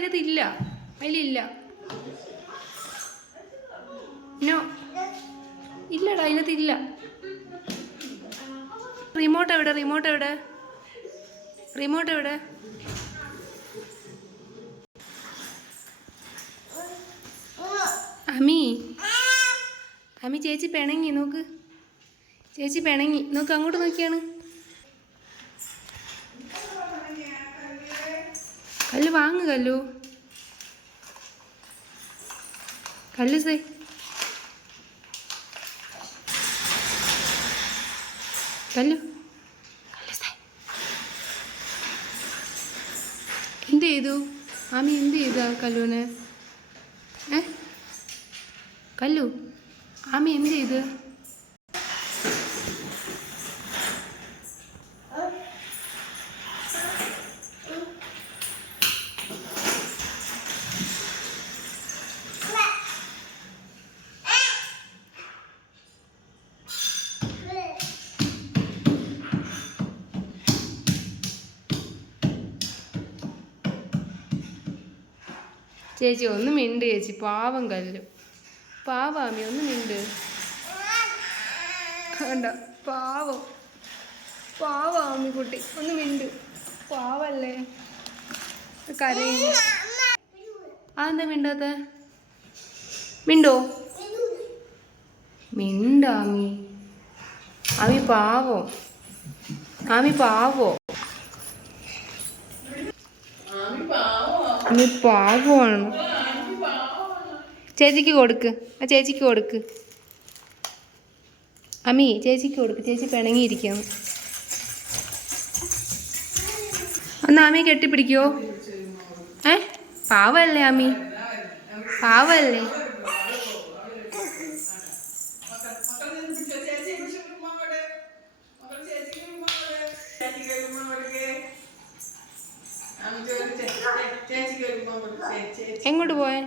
അതിനകത്ത് ഇല്ല. അതിലില്ല. നോ ഇല്ലടാ, അതിനകത്ത് ഇല്ല. റിമോട്ട് എവിടെ? റിമോട്ട് എവിടെ? റിമോട്ട് എവിടെ? അമി, അമി ചേച്ചി പിണങ്ങി നോക്ക്. ചേച്ചി പിണങ്ങി നോക്ക്. അങ്ങോട്ട് നോക്കിയാണ്. കല്ല് വാങ്ങ്. കല്ലു കല്ലു സേ കല്ലു എന്ത് ചെയ്തു? ആമി എന്ത് ചെയ്താ കല്ലുവിനെ? കല്ലു, ആമി എന്ത് ചെയ്ത്? ചേച്ചി ഒന്ന് മിണ്ട് ചേച്ചി. പാവം കല്ലു. പാവാമി ഒന്ന് മിണ്ട്. വേണ്ട, പാവം. പാവാമി കുട്ടി ഒന്ന് മിണ്ട്. പാവല്ലേ, കരയുന്നു. അതെന്താ മിണ്ടാത്ത? മിണ്ടോ? മിണ്ടാമി. ആമി പാവോ. ആമി പാവോ. ആമി പാവമാണ്. ചേച്ചിക്ക് കൊടുക്ക്. ആ ചേച്ചിക്ക് കൊടുക്ക്. അമ്മി ചേച്ചിക്ക് കൊടുക്ക്. ചേച്ചി പിണങ്ങിയിരിക്കണം. ഒന്ന് ആമി കെട്ടിപ്പിടിക്കുവോ? പാവല്ലേ ആമി? പാവല്ലേ? എങ്ങോട്ട് പോയെ?